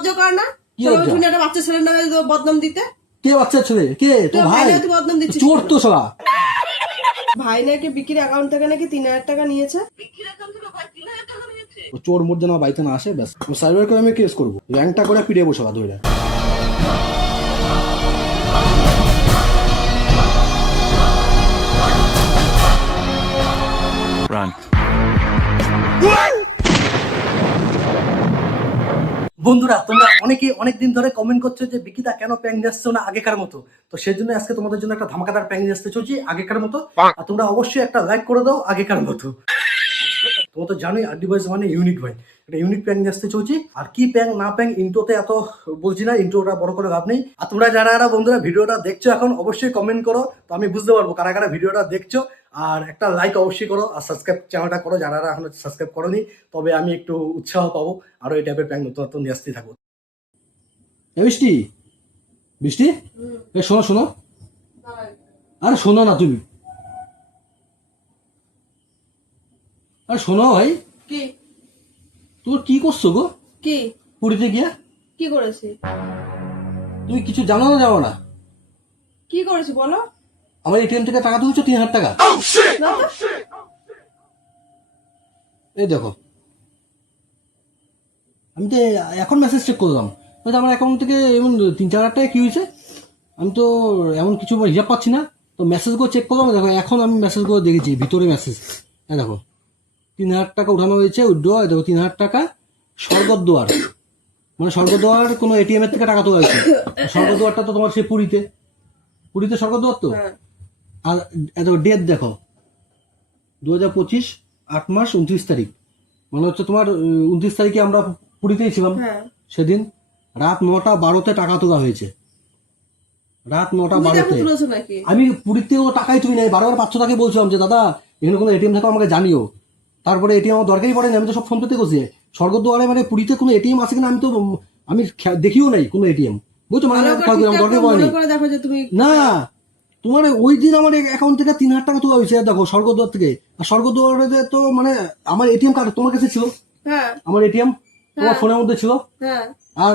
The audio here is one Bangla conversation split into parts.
লজ্জা করে না? কি লজ্জা? তুমি একটা বাচ্চা ছেলের নামে বদনাম দিতে। কে বাচ্চা ছেলে? কে? তো তোর ভাই ভাই তুই বদনাম দিচ্ছিস চোর কেন? তো সবা। ভাই নাকি বিক্রির অ্যাকাউন্ট থেকে নাকি 3,000 টাকা নিয়েছে। ও চোর মোট যেন বাড়িতে না আসে ব্যাস। সাইবার ক্রাইমে কেস করবো, র্যাঙ্কটা করে পিড়ে বসবা ধরে। Run. বন্ধুরা, তোমরা অনেকে অনেকদিন ধরে কমেন্ট করছো যে বিকিদা কেন প্র্যাঙ্ক যাচ্ছে না আগেকার মতো। তো সেই জন্য আজকে তোমাদের জন্য একটা ধামাকাদার প্র্যাঙ্ক যাচ্ছে চলছি আগেকার মতো। আর তোমরা অবশ্যই একটা লাইক করে দাও আগেকার মতো। তোমরা তো জানোই আরডি বয়েজ মানে ইউনিক ভাই, একটা ইউনিক প্র্যাঙ্ক আসতে চলছি। আর কি প্র্যাঙ্ক না প্র্যাঙ্ক ইন্ট্রোতে এত বলছি না, ইন্ট্রোটা বড় করে লাভ নেই। আর তোমরা যারা বন্ধুরা ভিডিওটা দেখছো এখন অবশ্যই কমেন্ট করো, তো আমি বুঝতে পারবো কারা কারা ভিডিওটা দেখছো। আর একটা লাইক অবশ্যই করো, আর সাবস্ক্রাইব চ্যানেলটা করো যারা এখন সাবস্ক্রাইব করোনি, তবে আমি একটু উৎসাহ পাবো আরো এই টাইপের প্র্যাঙ্ক নতুন নতুন নিয়ে আসতে থাকবো। বৃষ্টি বৃষ্টি, এ শোনো শোনো, আরে শোনো না তুমি, আরে শোনো ভাই। কি তোমার কি করছো গো কি পুরীতে গিয়া? কি করেছি? তুমি কিছু জানো না যাবো না? কি করেছি বলো? আমার এটিএম থেকে টাকা তুলছো 3,000 টাকা। না তো। এই দেখো, আমি তো এখন মেসেজ চেক করলাম, বলছে আমার অ্যাকাউন্ট থেকে এমন 3-4 টাকা কি হয়েছে। আমি তো এমন কিছু হিসাব পাচ্ছি না, তো মেসেজ করে চেক করলাম। দেখো এখন আমি মেসেজ করে দেখেছি ভিতরে মেসেজ। দেখো 3,000 টাকা উঠানো হয়েছে উইথড্র। দেখো 3,000 টাকা স্বর্গদ্বার, মানে স্বর্গদ্বার কোনো এটিএম এর থেকে টাকা তোলা হয়েছে। স্বর্গদ্বারটা তো তোমার সে পুরীতে, পুরীতে স্বর্গদ্বার তো। হ্যাঁ। আর দেখো ডেট দেখো 2025 8 মাস 29 তারিখ, মানে হচ্ছে তোমার 29 তারিখে আমরা পুরীতেই ছিলাম। হ্যাঁ। সেদিন রাত 9টা 12তে টাকা তোলা হয়েছে, রাত 9টা তুমি টাকা 12তে। তুলেছো নাকি? আমি পুরীতে কোনো টাকাই তুই নাই, বারবার 500 টাকা বলছিলাম যে দাদা এখানে কোনো এটিএম থাকো আমাকে জানিও। তারপরে এটিএম আমার দরকারই পড়েনি, আমি তো সব ফোন পেতে করছি। স্বর্গদ্বারে মানে পুরীতে কোনো এটিএম আছে কিনা আমি তো দেখিও নাই কোনো এটিএম, বুঝছো, মানে ভালো করে আমার দরকারই ঠিকঠাক পড়েনি। মনে করে দেখো যে তুমি না, তোমার ওই দিন আমার অ্যাকাউন্ট থেকে 3,000 টাকা তোলা হয়েছে দেখো স্বর্গদ্বার থেকে। আর স্বর্গদ্বারে তো মানে আমার এটিএম কার্ড তোমার কাছে ছিল, হ্যাঁ আমার এটিএম তোমার ফোনের মধ্যে ছিল। হ্যাঁ আর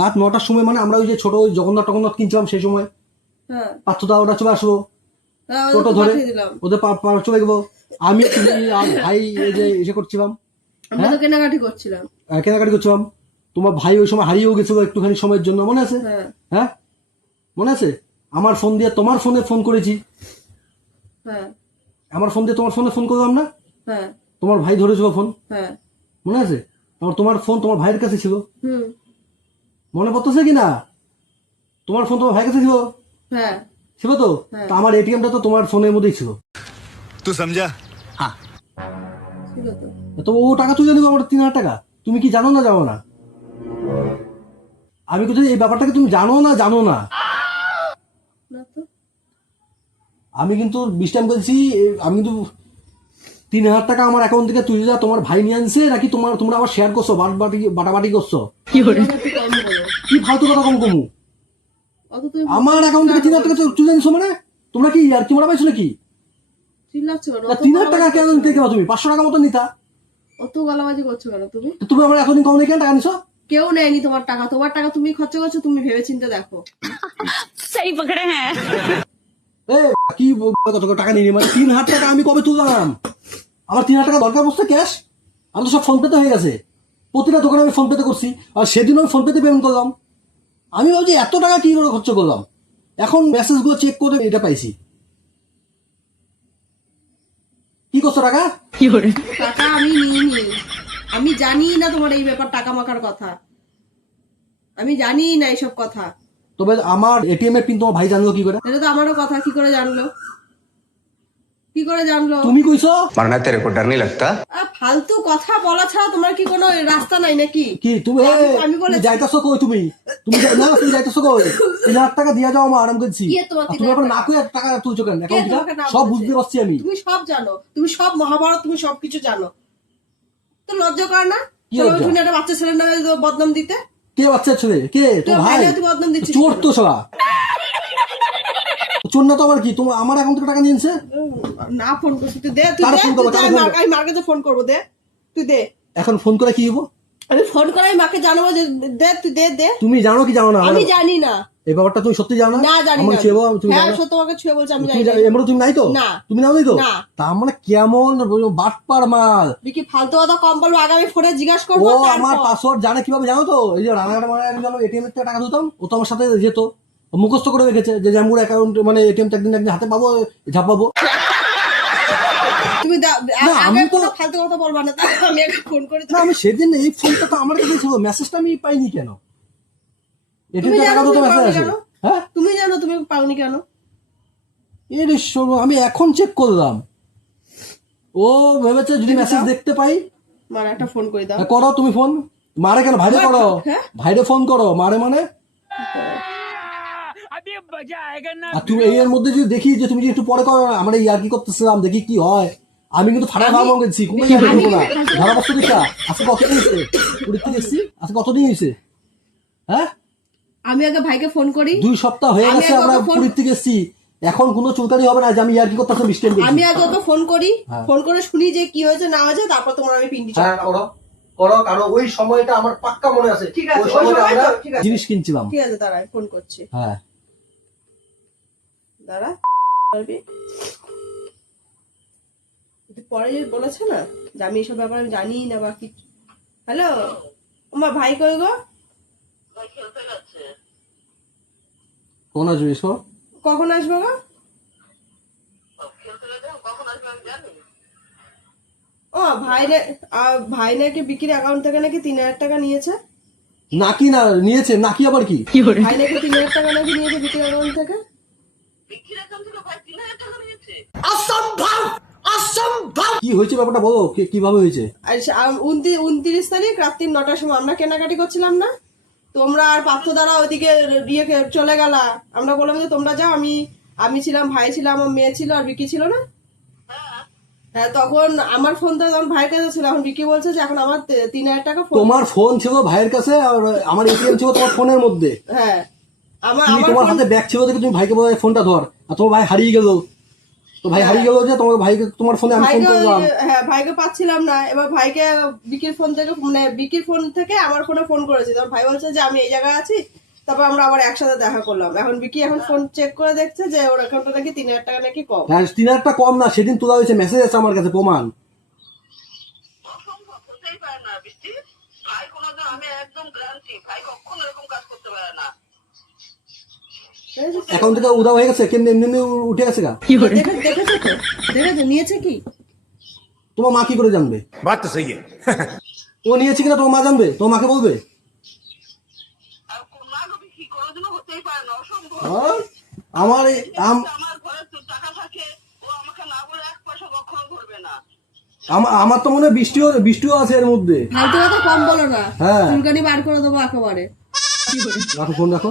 রাত 9টার সময় মানে আমরা ওই যে ছোট ওই জগন্নাথ টগন্নাথ কিনছিলাম সেই সময় হ্যাঁ 500 টাকা ওটা চলে আসলো, হ্যাঁ, টোটো ওদের তো ধরে পাঠিয়ে দিলাম। ওদের চলে গেবো। আমি তুমি আর ভাই এই যে এসে করছিলাম, আমরা তো কেনাকাটি করছিলাম। কেনাকাটি করছিলাম। তোমার ভাই ওই সময় হারিয়েও গেছিল একটুখানি সময়ের জন্য, মনে আছে? হ্যাঁ হ্যাঁ মনে আছে। আমার ফোন দিয়ে তোমার ফোনে ফোন করেছি, হ্যাঁ আমার ফোন দিয়ে তোমার ফোনে ফোন করলাম না, হ্যাঁ তোমার ভাই ধরেছিল ফোন, হ্যাঁ মনে আছে? তোমার ফোন তোমার ভাইয়ের কাছে ছিল, হুম মনে পড়তেছে কিনা? তোমার ফোন তোমার ভাইয়ের কাছে ছিল, হ্যাঁ ছিল তো। হ্যাঁ। তা আমার এটিএমটা তো তোমার ফোনের মধ্যেই ছিল। तू समझा? ছিল তো। তো ও টাকা তুলে নিবো আমার 3,000 টাকা। তুমি কি জানো না জানো না? আমি কোথায় এই ব্যাপারটাকে তুমি জানো না জানো না? না তো। আমি কিন্তু 20 টাইম বলছি, আমি কিন্তু 3,000 টাকা আমার অ্যাকাউন্ট থেকে তুই যা তোমার ভাই নিয়ে আনছে নাকি তোমরা আবার শেয়ার করছো, বাটাবাটি করছো? একটু কম বলো। কি ফালতু কথা কম কমু? অত তুমি আমার অ্যাকাউন্ট থেকে 3,000 টাকা তুলে আনছো মানে তোমরা কি আর কি মনে পাইছো নাকি? চিল্লাচ্ছ কেন? অত 3,000 টাকা গালাগালি কেন করছো নিতে কেন? গেবা তুমি? 500 টাকা মতো নিতা। অত গালাবাজি করছো কেন তুমি? তো তুমি আমার এতদিন কম কেন টাকা নিছো? কেউ নেয়নি তোমার টাকা। তোমার টাকা তুমি খরচা করছো, তুমি ভেবে চিন্তে দেখো। सही पकड़े हैं। এ কি কত টাকা নিয়ে মানে 3,000 টাকা আমি কবে তুললাম? আমার 3,000 টাকা দরকার পড়ছে ক্যাশ, আমি তো সব ফোন পেতে হয়ে গেছে। প্রতিটা দোকানে আমি ফোন পেতে করছি, আর সেদিন আমি ফোন পেতে পেমেন্ট করলাম। আমি ভাবছি এত টাকা কি করে খরচ করলাম, এখন মেসেজ গুলো চেক করে এটা পাইছি। কি করছো টাকা? টাকা আমি নিইনি। আমি জানি না তোমার এই ব্যাপার টাকা মাখার কথা। আমি জানি না এইসব কথা। তবে আমার এটিএম এর পিন তোমার ভাই জানলো কি করে? এটা তো আমারও কথা। কি করে জানলো? কি করে জানলো? তুমি কইছো? मरना तेरे को डर नहीं लगता? ফালতু কথা বলা ছাড়া তোমার কি কোনো রাস্তা নাই নাকি? কি তুমি আমি বলেছি। যাইতেছো কই? তুমি না তুমি যাইতেছো কই? 3,000 টাকা দিয়া যাও আমার, আমি বলছি। কে তোমার আর তুমি এখন না কই টাকা তুলছো কেন? কে অ্যাকাউন্ট তোমাকে না সব বলেছে? বুঝতে পারছি আমি। তুমি সব জানো, তুমি সব মহাভারত, তুমি সবকিছু জানো। তো লজ্জা করে না? কি লজ্জা? তুমি একটা বাচ্চা ছেলের নামে বদনাম দিতে। কে বাচ্চা ছেলে? কে? তো তোর ভাই ভাই তুই বদনাম দিচ্ছিস চোর কেন? তো সবা। চোর না তো আবার কি? তোমার আমার অ্যাকাউন্ট থেকে টাকা নিয়েছে। না ফোন করছিস তুই দে, তুই কার দে, ফোন করবো? তুই দে, কার ফোন করবো? আমি মার্কেটে ফোন করবো, দে তুই দে। এখন ফোন করে কি হবো? আমি ফোন করে আমি মাকে জানাবো যে দে তুই দে দে। তুমি জানো কি জানো না? আমি জানি না। এই ব্যাপারটা তুমি সত্যি জানো না জানি আমার না। ছেলে তুমি হ্যাঁ জানো? সত্য তোমাকে ছুঁয়ে বলছে আমি তুমি জানি না। এমন তুমি নাই তো? না। তুমি নাও নি তো? না। তার মানে কেমন বাটপার মাল। বিকি ফালতু কথা কম বলবো, আগে আমি ফোনে জিজ্ঞাসা ও করবো আমার তারপর। পাসওয়ার্ড জানে কিভাবে জানো তো? এই যে রানাঘাট মানে আমি যখন এটিএম থেকে টাকা দিতাম, ও তো আমার সাথে যেত, ও মুখস্থ করে রেখেছে যে জ্যামগুড় অ্যাকাউন্ট মানে এটিএম একদিন একদিন হাতে পাবো, ঝাপাবো। তুমি না, আগে আমি তো- কোনো ফালতু কথা বলবা না, তাই আমি আগে ফোন করি। না আমি সেদিন এই ফোনটা তো আমার কাছে ছিল, মেসেজটা আমি পাইনি কেন? এটিএম তুমি টাকা জানো তো তুমি মেসেজ পাওনি আছে। কেন? হ্যাঁ তুমি জানো তুমি পাওনি কেন? এর আমি এখন চেক করলাম। ও ভেবেছে যদি মেসেজ দেখতে পাই। মানে একটা ফোন করে দাও। করো তুমি ফোন। মারে কেন? ভাইরে করো। হ্যাঁ? ভাইরে ফোন করো। মারে মানে আর তুমি এর মধ্যে যদি দেখি যে তুমি যদি একটু পরে করো, আমরা এই আর কি করতেছিলাম, দেখি কি হয়। আমি কিন্তু ফাটা ভাবলাম গেছি কোনো ঢুকবো না। ধরা বস্তু দিচ্ছা আজকে কতদিন হয়েছে? পুরীতে গেছি আজকে কতদিন হয়েছে? হ্যাঁ আমি আগে ভাইকে ফোন করি। 2 সপ্তাহ হয়ে আমি গেছে আগে আমরা ওকে ফোন- পুরীতে গেছি। এখন কোনো চুলকানি হবে না যে আমি আর কি করতেছি বৃষ্টি আমি আগে ওকে ফোন করি, হ্যাঁ। ফোন করে শুনি যে কি হয়েছে না হয়েছে, তারপর তোমার আমি পিন্ডি হ্যাঁ করো করো, কারণ ওই সময়টা আমার পাক্কা মনে আছে। ঠিক আছে, ওই ওই সময়টা সময় আমরা তো, ঠিক আছে। জিনিস কিনছিলাম। ঠিক আছে দাঁড়াই ফোন করছি। হ্যাঁ দাঁড়া পারবি? একটু পরে যে বলেছে না যে আমি এসব ব্যাপারে আমি জানি না বা কি। হ্যালো আমার ভাই কই গো? কোন আসবে এসো? কখন আসবো গো? ও ভাই নাকি বিক্রির অ্যাকাউন্ট থেকে নাকি 3,000 টাকা নিয়েছে। নাকি না নিয়েছে নাকি আবার কি? ভাই নাকি 3,000 টাকা নাকি নিয়েছে বিক্রির অ্যাকাউন্ট থেকে। কি হয়েছে ব্যাপারটা বলো, কিভাবে হয়েছে? আর 29 তারিখ রাত্রি 9টার সময় আমরা কেনাকাটি করছিলাম না, তোমরা আর পার্থ দ্বারা ওইদিকে ইয়ে চলে গেলা। আমরা বললাম যে তোমরা যাও, আমি ছিলাম, ভাই ছিল, আমার মেয়ে ছিল, আর বিকি ছিল না। হ্যাঁ তখন আমার ফোনটা তখন ভাইয়ের কাছে ছিল, এখন বিকি বলছে যে এখন আমার 3,000 টাকা ফোন। তোমার ফোন ছিল ভাইয়ের কাছে আর আমার এটিএম ছিল তোমার ফোনের মধ্যে। হ্যাঁ তুমি আমার তোমার ফোন- হাতে ব্যাগ ছিল দেখে তুমি ভাইকে বলে ফোনটা ধর, আর তোমার ভাই হারিয়ে গেল। তো ভাই হারিয়ে গেল যে তোমার ভাইকে তোমার ফোনে আমি ফোন ভাইকে করলাম। হ্যাঁ ভাইকে পাচ্ছিলাম না, এবার ভাইকে বিকির ফোন থেকে মানে বিকির ফোন থেকে আমার ফোনে ফোন করেছি, তখন ভাই বলছে যে আমি এই জায়গায় আছি, তারপর আমরা আবার একসাথে দেখা করলাম। এখন বিকি এখন ফোন চেক করে দেখছে যে ওর অ্যাকাউন্টে নাকি 3,000 টাকা নাকি কম। হ্যাঁ 3,000 টাকা কম না, সেদিন তোলা হয়েছে, মেসেজ আছে আমার কাছে প্রমাণ। অ্যাকাউন্ট থেকে উধাও হয়ে গেছে, কেমনি এমনি এমনি উঠে গেছে গা। দেখেছো তো, দেখেছো নিয়েছে কি? তোমার মা কি করে জানবে? बात तो सही है ও নিয়েছে কিনা তোমার মা জানবে? তোমার মাকে বলবে? হ্যাঁ? আমার আমার তো মনে হয় বৃষ্টিও আছে এর মধ্যে। ফালতু কথা কম বলো না, হ্যাঁ। চুলকানি বার করে দেবো একেবারে। রাখো ফোন রাখো।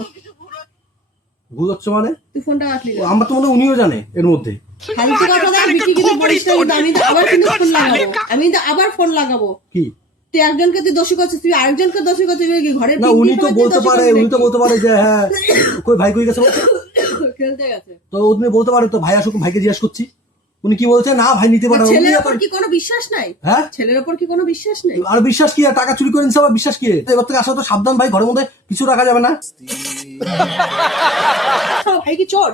ভুল হচ্ছে মানে? তুই ফোনটা কাটলি কেন? আমার তো মনে হয় উনিও জানে এর মধ্যে। ফালতু কথা দেখ, বিকি কিন্তু বলিস না, কিন্তু আমি তো আবার কিন্তু ফোন লাগাবো, আমি তো আবার ফোন লাগাবো। কি তুই একজনকে তুই দোষী করছিস, তুই আরেকজনকে দোষী করছিস, তুই কি ঘরের না পিন্ডি উনি তো সবাইকে বলতে দোষী পারে, করবি উনি তো নাকি? বলতে পারে যে হ্যাঁ কই ভাই কই গেছে বলছে। খেলতে গেছে। তো উনি বলতে পারে তো ভাই আসুক, ভাইকে জিজ্ঞাসা করছি। উনি কি বলছে? না ভাই নিতে পারে না। ছেলের উনি ওপর এখন- কি কোনো বিশ্বাস নাই? হ্যাঁ ছেলের ওপর কি কোনো বিশ্বাস নেই? আর বিশ্বাস কি? আর টাকা চুরি করে নিচ্ছে আবার বিশ্বাস কি? এবার থেকে আসলে তো সাবধান ভাই, ঘরের মধ্যে কিছু রাখা যাবে না। ভাই কি চোর?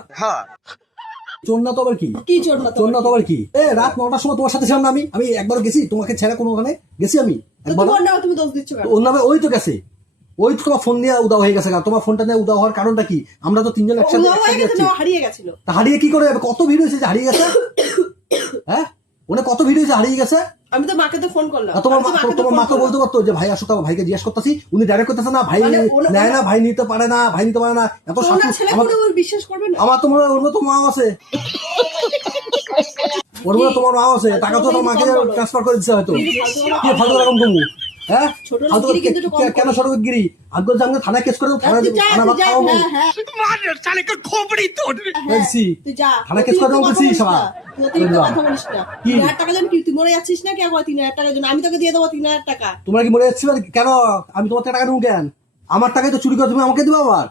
চোর না তো আবার কি? কি চোর না চোর না তো আবার কি? রাত 9টার সময় তোমার সাথে ছিলাম না আমি? আমি একবার গেছি তোমাকে ছেড়ে কোনো ওখানে গেছি আমি একবার? তোমার নাম তুমি দোষ দিচ্ছ কেন? ওর নামে ওই তো গেছে, ওই তো তোমার ফোন নিয়ে উদাও হয়ে গেছে। তোমার ফোনটা নিয়ে উদাও হওয়ার কারণটা কি? আমরা তো 3 জন ও একসাথে উধাও হয়ে গেছে যাচ্ছি। না, ও হারিয়ে গেছিল। তা হারিয়ে কি করে যাবে? কত ভিড় হয়েছে যে হারিয়ে গেছে? হ্যাঁ ওনে কত ভিড় হয়েছে হারিয়ে গেছে? আমি তো মাকে তো ফোন করলাম। আর তোমার আমি তো মাকে তো তোমার ফোন মাকে করলাম। বলতে পারতো যে ভাই আসুক, ভাইকে জিজ্ঞেস করতেছি। উনি ডাইরেক্ট করতেছে না ভাই মানে নেয় না, ভাই নিতে পারে না, ভাই নিতে পারে না। এত তো ওনার শাসন ছেলে আমার, পুরো ওর বিশ্বাস করবে না। আমার তো মনে হয় ওর মতো মা আছে, ওর মতো তোমার মা আছে। টাকা তো তোমার মাকে ট্রান্সফার করে দিচ্ছে হয়তো। কি ফালতু রকম কমু? হ্যাঁ ছোট ফালতু লোকগিরি কিন্তু একটু কম কেন সড়কগিরি? আগ্রহ জানলে থানায় কেস করে দেবো, থানায় তুই যা, থানা ভাত তুই যা, খাওয়াবো। হ্যাঁ, হ্যাঁ, বলছি তুই যা। থানায় কেস করে দেবো বলছি সবাই। তুই অতিরিক্ত কথা বলিস না। কি? 3,000 টাকা জন্য কি তুই মরে যাচ্ছিস না কি? একবার 3,000 টাকার জন্য আমি তোকে দিয়ে দেবো 3,000 টাকা। তোমরা কি মরে যাচ্ছি কেন? আমি তোমার থেকে টাকা নেবো কেন? আমার টাকাই তো চুরি করে তুমি আমাকে দিবো আবার?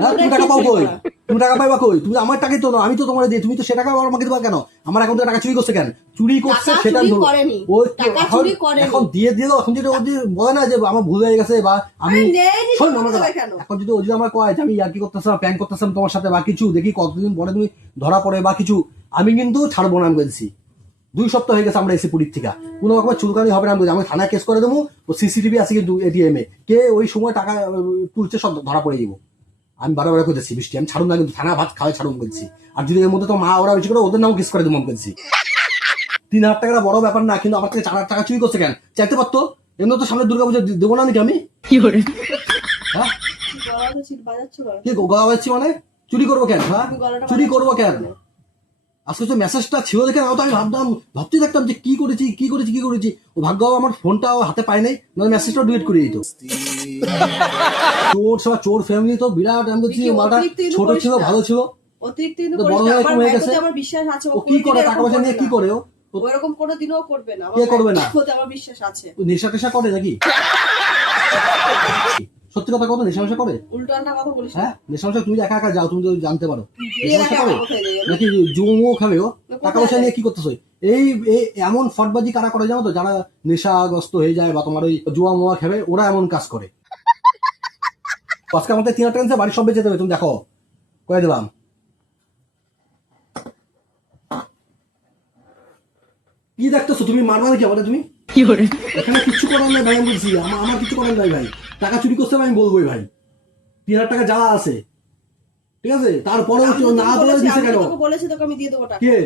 হ্যাঁ তুমি টাকা পাও কই? তুমি টাকা পাইবা কই? তুমি আমার টাকাই তো নাও, আমি তো তোমার দিই, তুমি তো সে টাকা আমাকে দিবা কেন? আমার অ্যাকাউন্ট থেকে টাকা চুরি করছে কেন? চুরি করছে টাকা সেটা চুরি ধরো। করেনি। ও টাকা এখন চুরি করেনি। এখন দিয়ে দিল, এখন যদি ও যদি বলে না যে আমার ভুল হয়ে গেছে বা আমি আরে নেয়নি তো শোন আমার কথা, বলবে কেন? এখন যদি ও যদি আমার কয় যে আমি ইয়ার্কি করতেছিলাম, প্র্যাঙ্ক করতেছিলাম তোমার সাথে বা কিছু, দেখি কতদিন পরে তুমি ধরা পড়ে বা কিছু, আমি কিন্তু ছাড়বো না। আমি বলছি 2 সপ্তাহ হয়ে গেছে আমরা এসে পুরীর থেকে, কোনো রকম চুলকানি হবে না। আমি বলছি আমি থানায় কেস করে দেবো, ও সিসিটিভি আছে কিন্তু এটিএম এ, কে ওই সময় টাকা তুলছে সব ধরা পড়ে যাবো। আমি বারবার করতেছি বৃষ্টি, আমি ছাড়ুন না কিন্তু, থানা ভাত খাওয়াই ছাড়ুন বলছি। আর যদি এর মধ্যে তো মা ওরা বেশি করে ওদের নাম কেস করে দেবো বলছি। 3,000 টাকা বড় ব্যাপার না, কিন্তু আমার থেকে 4,000 টাকা চুরি করছে কেন? চাইতে পারতো। এমনি তো সামনে দুর্গাপূজা দেবো না নাকি আমি? হ্যাঁ গলাটা ছিল বাজাচ্ছ কেন? কি গলা বাজছি মানে? চুরি করবো কেন? হ্যাঁ গলাটা চুরি বাজাচ্ছ করবো কেন? কেন? আজকে তো মেসেজটা ছিল দেখে তো আমি ভাবতে থাকতাম যে কি করেছি। ও ভাগ্য আমার ফোনটা হাতে পাই নাই, নয় মেসেজটা ডিলিট করে দিত। চোর ফ্যামিলি তো বিরাট। আমি বলছি বিকি, মাটা অতিরিক্ত কিন্তু ছোট করিস ছিল, না। ভালো ছিল। অতিরিক্ত কিন্তু তো করিস বড় না। হয়ে আমার এরকম হয়ে ভাইয়ের গেছে। প্রতি আমার বিশ্বাস আছে। ও কি করে, টাকা পয়সা নিয়ে কি করে? ও ওরকম কোনো দিনও করবে না। কে করবে না? ভাইয়ের প্রতি আমার বিশ্বাস আছে। ও নেশা টেশা করে নাকি? সত্যি কথা কত নেশা মেশা করে? উল্টো পাল্টা কথা বলিস না। হ্যাঁ নেশা মেশা তুমি একা একা যাও, তুমি তো জানতে পারো। এর নেশা আগে করে আমার কোথায় যাই আমি? নাকি জুমো খাবে ও? কোথায় টাকা পয়সা যায়? নিয়ে কি করতেছো? এই এমন ফটবাজি কারা করে জানো তো? যারা নেশাগ্রস্ত হয়ে যায় বা তোমার ওই জুয়া মোয়া খাবে, ওরা এমন কাজ করে। আজকে আমাদের 3 টাকা বাড়ির সব বেঁচে দেবে, তুমি দেখো কয়ে দিলাম। কি দেখতেছো তুমি? মারবা নাকি আমাদের তুমি? এখানে কিচ্ছু করার নাই ভাই, আমি বলছি আমার কিছু করার নাই ভাই। টাকা চুরি করতে আমি বলবোই ভাই। 3,000 টাকা যা আছে ঠিক আছে, তারপরেও আমি তো না তোকে বলে বলেছি, দিছে আমি কেন? তো তোকে বলেছি তোকে আমি দিয়ে দেবো টাকা। কে?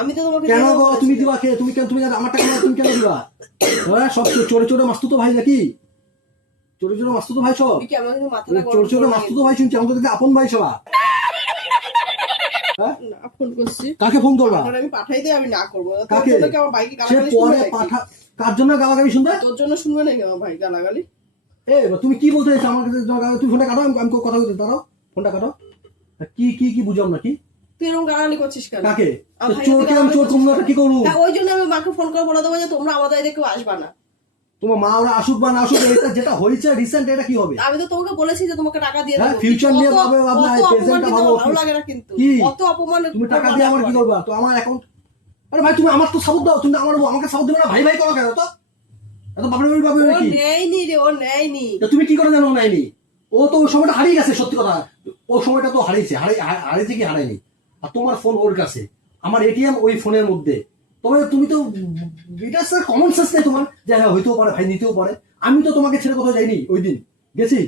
আমি তো তোমাকে কেন দিয়ে দেবো গো বলেছি। তুমি দিবা? কে? তুমি কেন? তুমি আমার টাকা তুমি কেন দিবা? হ্যাঁ সব চোরে মাস্তু তো ভাই নাকি? চোরে মাস্তু তো ভাই সব। বিকি, আমার কিন্তু মাথাটা গরম চোরে করে মাস্তু তো ভাই শুনছি, আমাদের থেকে আপন ভাই সবা। হ্যাঁ না, ফোন করছি। কাকে ফোন করবা? এখন আমি পাঠাই দিই, আমি না করবো। তোর কাকে? জন্য কি আমার ভাইকে সে গালাগালি শুনবে পরে নাকি? কার জন্য গালাগালি শুনবে? তোর জন্য শুনবে নাকি আমার ভাই গালাগালি? তুমি কি বলতে চাইছো আমার কাছে? তুমি ফোনটা কাটো, আমি কথা বলতে দাঁড়াও, ফোনটা কাটো। কি বুঝাম নাকি? তুই এরকম গালাগালি করছিস কেন? কাকে? আমার ভাইকে চোরকে আমি গালাগালি চোর করছিস কমলা কেন? কি করবো? হ্যাঁ, ওই জন্য আমি মাকে ফোন করে বলে দেবো যে তোমরা আমাদের এদিকে কেউ আসবা না। তোমার মা ওরা আসুক বা না আসুক, এটা যেটা হয়েছে রিসেন্ট, এটা কি হবে? আমি তো তোমাকে বলেছি যে তোমাকে টাকা দিয়ে হ্যাঁ, দেবো। future নিয়ে অত- ভাববে, ভাবনা, অত অপমান present-টা কিন্তু ভাবো। আমার ভালো লাগে না কিন্তু। কি? অত অপমান তুমি টাকা দিয়ে আমার কি করবা? তো আমার অ্যাকাউন্ট, আরে ভাই তুমি আমার তো সাপোর্ট দাও, তুমি আমাকে সাপোর্ট দেবে না? ভাই করো কেন? তো এত বাপরে বাপরে ও কি? নেয়নি রে, ও নেয়নি। তা তুমি কি করে জানো নাইনি? ও তো ওই সময়টা হারিয়ে গেছে, সত্যি কথা। ও সময়টা তো হারিয়েছে কি হারায়নি? আর তোমার ফোন ওর কাছে, আমার এটিএম ওই ফোনের মধ্যে। তবে তুমি তো এটা স্যার কমন সেন্স নেই তোমার যে হ্যাঁ হইতেও পারে, ভাই নিতেও পারে। আমি তো তোমাকে ছেড়ে কোথাও যাইনি। ওই দিন গেছি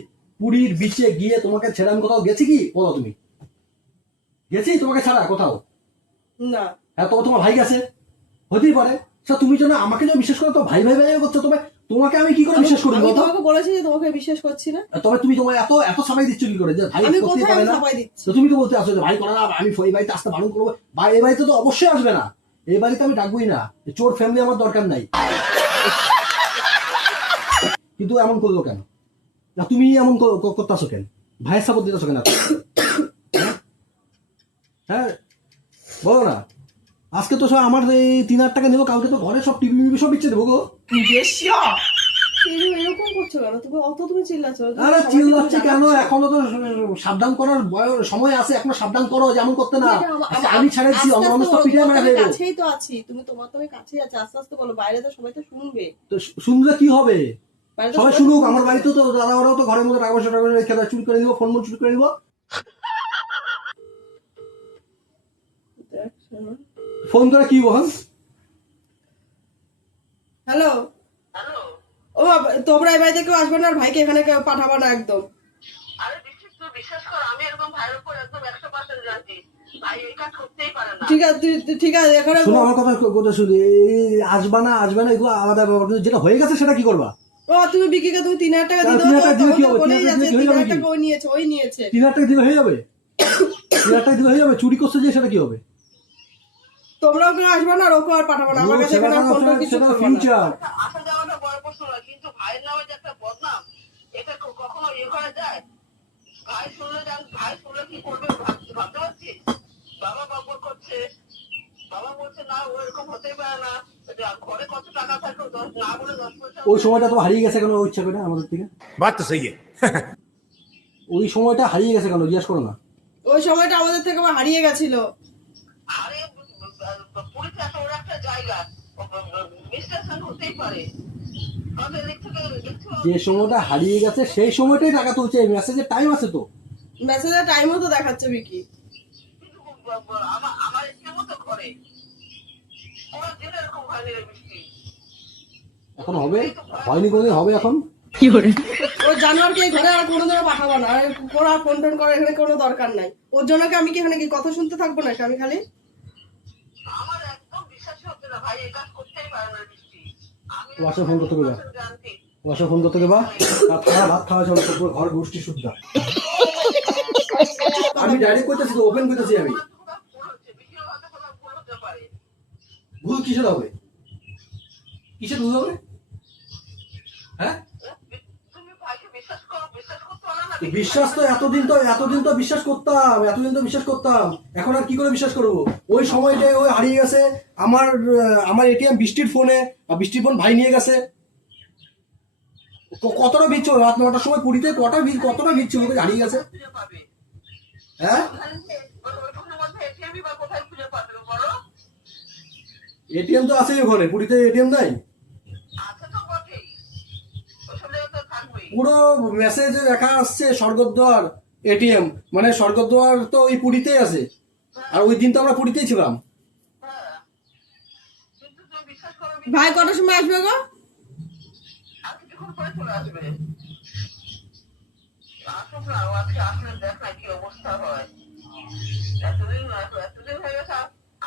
পুরীর বিচে গিয়ে তোমাকে ছেড়ে আমি কোথাও গেছি কি? বলো তুমি। গেছি তোমাকে ছাড়া কোথাও? না, হ্যাঁ তবে তোমার ভাই গেছে, হতেই পারে। স্যার তুমি যেন আমাকে যেন বিশ্বাস করো, তো ভাই করছো, তবে তোমাকে আমি কি করে বিশ্বাস করি আমি বলো তো? তোমাকে বলেছি যে তোমাকে বিশ্বাস করছি না। তবে তুমি তোমার এত সামাই দিচ্ছ কি করে যে ভাই আমি করতেই কোথায় পারে না? সবাই দিচ্ছি? তো তুমি তো বলতে আসো যে ভাই করে না, আমি এই বাড়িতে আসতে বারণ করবো। বা এই বাড়িতে তো অবশ্যই আসবে না, এই বাড়িতে আমি ডাকবোই না। চোর ফ্যামিলি আমার দরকার নাই। কিন্তু এমন করলো কেন? না তুমি এমন করতেছো কেন? ভাইয়ের সাপোর্ট দিতেছো কেন? হ্যাঁ বলো না। আজকে তো সব আমার এই 3,000 টাকা নেবো, কালকে তো ঘরে সব টিভি সব বিচ্ছে দেবো গো। এরকম করছো কেন? তুমি চিল্লাচ্ছ। আরে চিল্লাচ্ছি কেন? এখনো তো সাবধান করার সময় আছে, এখনো সাবধান করো, যেমন করতে না। আমি ছাড়া দিচ্ছি, অন্য সব পিঠে মারা দেবো। কাছেই তো আছি, তোমার তো আমি কাছেই আছি। আস্তে আস্তে বলো, বাইরে তো সবাই তো শুনবে। তো শুনলে কি হবে? বাইরে তো সবাই সবাই শুনুক। শুনবে। আমার বাড়িতে তো দাদা ওরাও তো ঘরের মধ্যে টাকা পয়সা রেখে দেয়, চুরি করে নিবো, ফোন চুরি করে নিবো। দেখ, শোনো। ফোন করে কি বল? হ্যালো, ও তোমরা এই বাড়িতে কেউ আসবে না, আর ভাইকে এখানে কেউ পাঠাবো না একদম। আরে বিশ্বাস কর, আমি এরকম ভাইয়ের উপর একদম 100% রাজি। ভাই এই কাজ করতেই পারে না। ঠিক আছে এখানে শোনো আমার কথা শুধু আসবা না এগুলো আলাদা ব্যাপার। কিন্তু যেটা হয়ে গেছে সেটা কি করবা? ও তুমি বিকিকে তুমি 3,000 টাকা দিয়ে 3,000 দাও। টাকা দিলে কি হবে? বলেই 3,000 যাচ্ছে দিলে কি হয়ে 3,000 যাবে? টাকা ওই নিয়েছে। 3,000 টাকা দিলে হয়ে যাবে? 3,000 টাকা দিলে হয়ে যাবে? চুরি করছে যে সেটা কি হবে? তোমরাও কেউ আসবে না, আর ওকে আর পাঠাবো না। আমার কাছে এখানে আর ফোন করে কিছু করবে না। ফিউচার। আসা যাওয়াটা বড় প্রশ্ন না, কিন্তু ভাইয়ের নামে যে একটা বদনাম, এটা কখনো করা যায়? ভাই শুনলে কি করবে ভাবতে পারছি? বাবা বাবুর করছে, বাবা বলছে না ও এরকম হতেই পারে না। ঘরে কত টাকা থাকে, না বলে 10 পয়সা। ওই সময়টা তো হারিয়ে গেছে কেন? ইচ্ছা করে আমাদের থেকে बात तो सही है। ওই সময়টা হারিয়ে গেছে কেন? জিজ্ঞেস করো না। ওই সময়টা আমাদের থেকে আবার হারিয়ে গেছিল। আরে পুরীতে এত বড় একটা জায়গা, মিসটেকশন হতেই পারে। আমাদের দিক থেকে দেখছো, যে সময়টা হারিয়ে গেছে সেই সময়টাই টাকা তুলছে, মেসেজের টাইম আছে তো। মেসেজের টাইমও তো দেখাচ্ছে বিকি। কিন্তু আমার ইচ্ছে মতো করে কোনো দিন এরকম হয়নি রে বৃষ্টি। এখন হবে, হয়নি কোনোদিন, হবে এখন। ওই জানোয়ারকে এই ঘরে আর কোনোদিনও পাঠাবো না, আর কোনো ফোন টোন করার এখানে কোনো দরকার নাই। ওর জন্য কি আমি কি এখানে কি কথা শুনতে থাকবো নাকি আমি খালি? আমার একদম বিশ্বাসই হচ্ছে না ভাই, এই কাজ করতেই পারে না বৃষ্টি। আমি বাসায় ফোন করতে গেবা, জানতি বাসায় ফোন করতে গেবা, আর খাওয়া ভাত খাওয়া চলো, পুরো ঘর গোষ্ঠী শুদ্ধ। আমি ডাইরেক্ট করতেছি তো, ওপেন করতেছি আমি। ভুল হচ্ছে, বৃষ্টির হয়তো কোনো ভুল হতে পারে। ভুল কিসের হবে? কিসের ভুল হবে? হ্যাঁ, তুমি ভাইকে বিশ্বাস করো, বিশ্বাস করতে পারো না? বিশ্বাস তো এতদিন তো বিশ্বাস করতাম, এখন আর কি করে বিশ্বাস করবো? ওই সময়টাই ওই হারিয়ে গেছে আমার এটিএম বৃষ্টির ফোনে, আর বৃষ্টির ফোন ভাই নিয়ে গেছে। কতটা ভিড় ছিল রাত 9টার সময় পুরীতে, কতটা ভিড় ছিল, ওকে হারিয়ে গেছে। খুঁজে পাবে হ্যাঁ, ওইটুকুর মধ্যে এটিএমই বা কোথায় খুঁজে পাবে বলো? এটিএম তো আছেই ওখানে, পুরীতে এটিএম নাই। আছে তো বটেই, ওসব জায়গায় তো থাকবেই। পুরো মেসেজে লেখা আসছে স্বর্গদ্বার এটিএম, মানে স্বর্গদ্বার তো ওই পুরীতেই আছে, আর ওই দিন তো আমরা পুরীতেই ছিলাম। হ্যাঁ, কিন্তু তুমি বিশ্বাস করো, ভাই কটার সময় আসবে গো? আর কিছুক্ষণ পরে চলে আসবে। আসুক না, ও আজকে আসলে দেখ না কি অবস্থা হয়। এতদিন হয়ে গেছে,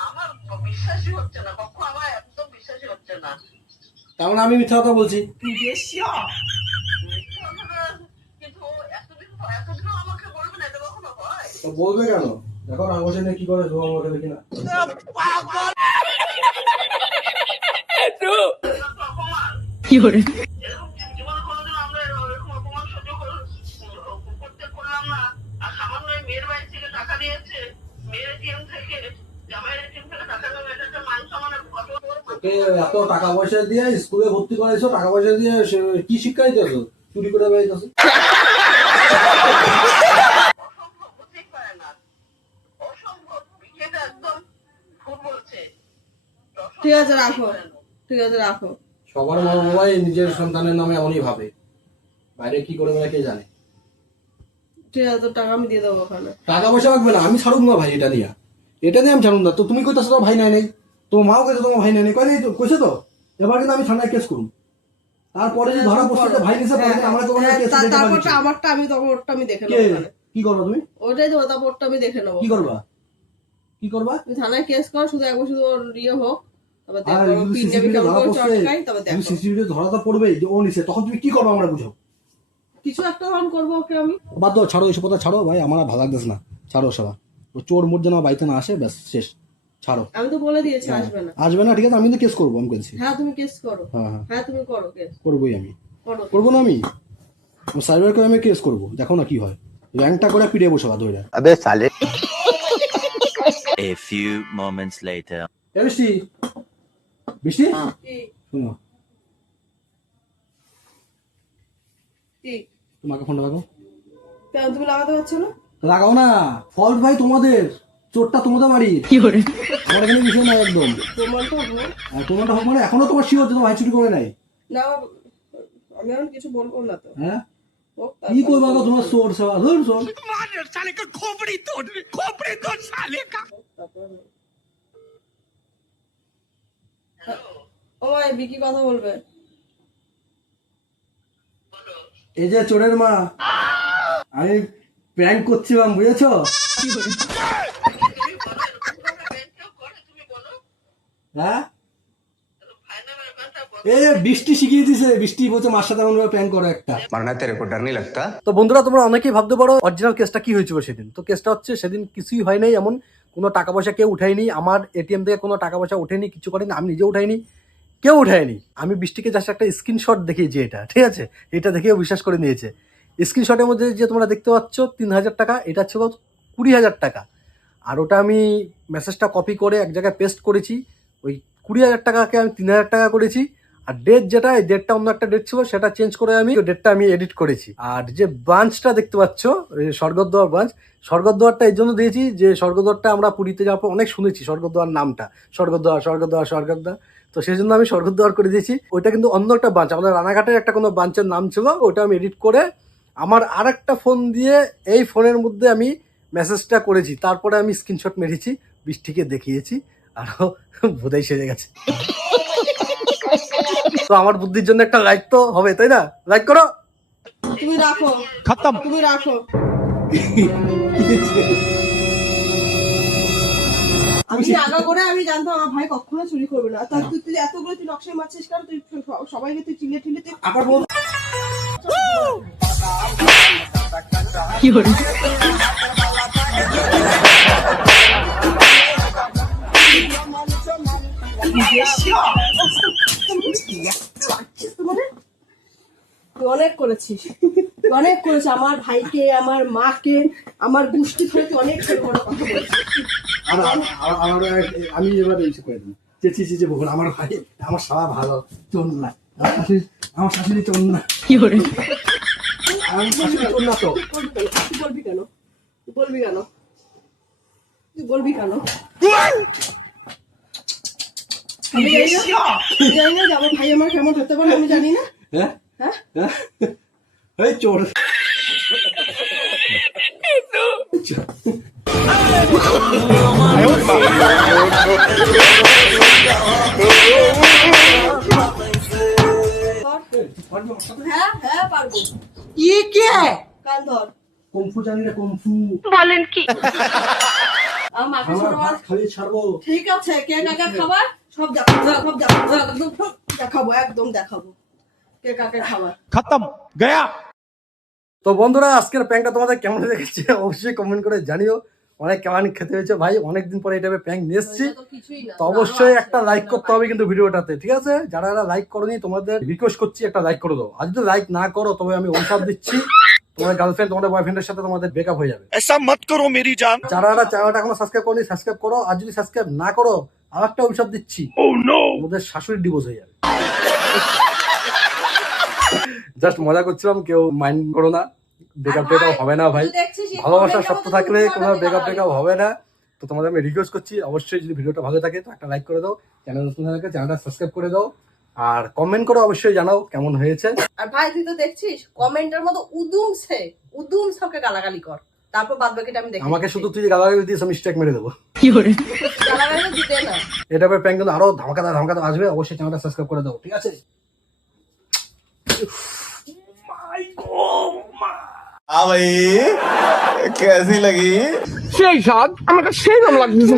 আমার বিশ্বাসই হচ্ছে না, কখনো আমার একদম বিশ্বাসই হচ্ছে না। তার মানে আমি মিথ্যা কথা বলছি? কিন্তু ও এতদিনও আমাকে বলবে না, এটা কখনো হয়? তো বলবে কেন? দেখো না বসে কি করে, তোমার দেখি না। এটা তো অপমান। এরকম জীবনে কোনোদিন আমরা এরকম অপমান সহ্য করতে করলাম না। আর সামান্য এই মেয়ের বাড়ি থেকে টাকা দিয়েছে, মেয়ের এটিএম থেকে, জামাইয়ের এটিএম থেকে টাকা দেওয়া, এটা একটা মান সম্মানের কত বড় মান। ওকে এত টাকা পয়সা দিয়ে স্কুলে ভর্তি করাইছো, টাকা পয়সা দিয়ে কি শিক্ষা দিতেছো? চুরি করে বেড়াইতেছো। অসম্ভব, হতেই পারে না, অসম্ভব। এটা একদম ভুল বলছে। ঠিক আছে রাখো, ঠিক আছে রাখো। সবার মা বাবাই নিজের সন্তানের নামে এমনই ভাবে, বাইরে কি করে বেড়া কে জানে। ঠিক আছে, তোর টাকা আমি দিয়ে দেবো ওখানে। টাকা পয়সা লাগবে না, আমি ছাড়ুক না ভাই, এটা নিয়ে আমি ছাড়ুন না। তো তুমি কইতেছো তোমার ভাই নাই নাই, তোমার মাও কইছে তোমার ভাই নাই নাই, কইছে তো। এবার কিন্তু আমি থানায় কেস করুন, তারপরে যদি ধরা পড়ছে ভাই নিছে, আমরা তো কেস দিতে পারি। তারপরটা আমারটা আমি তখন ওরটা আমি দেখে কে নেবো ওখানে। কি করবা তুমি? ওটাই তো, তারপর ওরটা আমি দেখে নেবো। কি করবা? তুমি থানায় কেস কর, শুধু একবার শুধু ওর ইয়ে হোক, তারপর আর দেখবো পিনজাবি কেমন করে চটকাই, তারপর দেখো সিসিটিভিতে ধরা তো পড়বেই যে ও নিছে, তখন তুমি কি করবা আমরা বুঝাও। কিছু একটা তখন করবো ওকে আমি। বাদ দাও, ছাড়ো এইসব কথা, ছাড়ো ভাই, আমার আর ভালো লাগতেছে না, ছাড়ো সবা। ও চোর মোট যেন বাড়িতে না আসে, ব্যাস শেষ, ছাড়ো। আমি তো বলে দিয়েছি আসবে না। আসবে না, ঠিক আছে, আমি তো কেস করবো, আমি বলছি। হ্যাঁ তুমি কেস করো, হ্যাঁ হ্যাঁ, হ্যাঁ তুমি করো কেস, করবোই আমি। করো। করবো না আমি সাইবার ক্রাইমে কেস করবো, দেখো না কি হয়, র্যাঙ্কটা করে পিড়ে বসে ধরে। अबे साले A few moments later. এ বৃষ্টি, বৃষ্টি কি শোনো, কি তোমাকে ফোনটা লাগাও। কেন তুমি লাগাতে পারছো না? লাগাও না, ফল্ট ভাই তোমাদের, চোরটা তোমাদের বাড়ির, আমার এখানে বিষয় নাই একদম। প্রমাণটা হোক। আর তোমারটা হোক মানে, এখনো তোমার শিওর যে তোমার ভাই চুরি করে নাই? না আমি এখন কিছু বলবো না তো। হ্যাঁ, হোক, কি করবা গো তোমার চোর সেবা, ধর চোর। তারপর ও ভাই বিকি কথা বলবে। এই যে চোরের মা, আমি প্র্যাঙ্ক করছিলাম, বুঝেছো? তুমি বলো, এরকম ভাবে ব্যাংকেও করে, তুমি বলো, হ্যাঁ, ফাইনাল ব্যাপারটা বলো। এই যে বৃষ্টি শিখিয়ে দিছে, বৃষ্টি বলছে মার সাথে এমন প্র্যাঙ্ক করো একটা। मरना तेरे को डर नहीं लगता? তো বন্ধুরা, তোমরা অনেকেই ভাবতে পারো অরিজিনাল কেসটা কি হয়েছিল সেদিন। তো কেসটা হচ্ছে সেদিন কিছুই হয় নাই, এমন কোনো টাকা পয়সা কেউ উঠায়নি, আমার এটিএম থেকে কোনো টাকা পয়সা ওঠেনি, কিছু করেনি, আমি নিজে উঠাইনি, কেউ উঠায়নি। আমি বৃষ্টিকে জাস্ট একটা স্ক্রিনশট দেখিয়েছি, এটা ঠিক আছে, এটা দেখেও বিশ্বাস করে নিয়েছে। স্ক্রিনশটের মধ্যে যে তোমরা দেখতে পাচ্ছ 3000 টাকা, এটা ছিল 20,000 টাকা। আর ওটা আমি মেসেজটা কপি করে এক জায়গায় পেস্ট করেছি, ওই 20,000 টাকাকে আমি 3,000 টাকা করেছি, আর আর ডেট যেটা, এই ডেটটা অন্য একটা ডেট ছিল, সেটা চেঞ্জ করে আমি ডেটটা আমি এডিট করেছি। আর যে ব্রাঞ্চটা দেখতে পাচ্ছ, স্বর্গদ্বার ব্রাঞ্চ, স্বর্গদ্বারটা এই জন্য দিয়েছি যে স্বর্গদ্বারটা আমরা পুরীতে যাওয়ার পর অনেক শুনেছি, স্বর্গদ্বার নামটা, স্বর্গদ্বার স্বর্গদ্বার স্বর্গদ্বার, তো সেই জন্য আমি স্বর্গদ্বার করে দিয়েছি। ওইটা কিন্তু অন্য একটা ব্রাঞ্চ, আমাদের রানাঘাটের একটা কোনো ব্রাঞ্চের নাম ছিল, ওটা আমি এডিট করে আমার আরেকটা ফোন দিয়ে এই ফোনের মধ্যে আমি মেসেজটা করেছি, তারপরে আমি স্ক্রিনশট মেরেছি, বৃষ্টিকে দেখিয়েছি, আরো বোধাই সেরে গেছে। তো আমার বুদ্ধির জন্য একটা লাইক তো হবে, তাই না? লাইক করো। তুমি রাখো, তুমি রাখো। আমি আগা করে আমি জানতাম আমার ভাই কখনো চুরি করবে না। তা তুই এতগুলো তুই নকশায় মারছিস কারণ তুই সবাইকে তুই চিলে টিলে তুই আবার বল। তুই অনেক করেছিস, তুই অনেক করেছিস আমার ভাইকে, আমার মাকে, আমার গোষ্ঠী ধরে তুই অনেক বড় কথা বলেছিস। আমি এবার এইসব করে দিই, চেঁচি চেঁচি বলুন আমার ভাই, আমার সারা ভালো চোর না, আমার শাশুড়ি চোর না, আমার শাশুড়ি চোর না। তো তুই বলবি কেন? তুই বলবি কেন? তুই বলবি কেন? আমি জানি না যে আমার ভাই আমার কেমন হতে পারে, আমি জানি না। হ্যাঁ হ্যাঁ, হ্যাঁ, এই চোর। হ্যাঁ হ্যাঁ পারবো। কান ধর। কমফু জানি না, কমফু আমার মাকে আমার ছোট ভাত খাইয়ে ছাড়বো। ঠিক আছে, কে কাকে খাবার সব দেখাবো, সব দেখাবো, একদম সব দেখাবো, একদম দেখাবো কে কাকে খাবার। তো বন্ধুরা, আজকের প্র্যাঙ্কটা তোমাদের কেমন লেগেছে অবশ্যই কমেন্ট করে জানিও। অনেক কেমন খেতে হয়েছে ভাই, অনেকদিন পরে এই টাইপের প্র্যাঙ্ক নিয়ে এসেছি। এটা তো কিছুই না। তো অবশ্যই একটা লাইক করতে হবে কিন্তু ভিডিওটাতে, ঠিক আছে? যারা যারা লাইক করোনি তোমাদের রিকোয়েস্ট করছি একটা লাইক করে দাও। আর যদি লাইক না করো তবে আমি অভিশাপ দিচ্ছি, তোমাদের গার্লফ্রেন্ড তোমাদের বয়ফ্রেন্ডের সাথে তোমাদের ব্রেকআপ হয়ে যাবে। ऐसा मत करो मेरी जान। যারা যারা চ্যানেলটা এখনো সাবস্ক্রাইব করোনি সাবস্ক্রাইব করো, আর যদি সাবস্ক্রাইব না করো আর একটা অভিশাপ দিচ্ছি, তোমাদের শাশুড়ির ডিভোর্স হয়ে যাবে। জাস্ট মজা করছিলাম, কেউ মাইন্ড করো না। ব্রেকআপ টেকআপ হবে না ভাই, তুই দেখছিস এই ভালোবাসার comment সত্য আমাদের থাকলে খুব কোনো ভালো ব্রেকআপ লাগে। টেকআপ হবে না। তো তোমাদের আমি রিকোয়েস্ট করছি, অবশ্যই যদি ভিডিওটা ভালো থাকে তো একটা লাইক করে দাও, চ্যানেল নতুন হয়ে থাকে চ্যানেলটা সাবস্ক্রাইব করে দাও, আর কমেন্ট করে অবশ্যই জানাও কেমন হয়েছে। আর ভাই তুই তো দেখছিস কমেন্টের মতো উদুম সবকে গালাগালি কর, তারপর বাদ বাকিটা আমি দেখি। আমাকে শুধু তুই গালাগালি দিস, আমি স্ট্রাইক মেরে দেবো। গালাগালি তো দিতে না। এটা প্র্যাঙ্ক কিন্তু আরো ধামাকাদার ধামাকাদার আসবে, অবশ্যই চ্যানেলটা সাবস্ক্রাইব করে দাও, ঠিক আছে? हाँ भाई कैसी लगी? সেই স্বাদ, আমার কাছে সেই দাম লাগতেছে।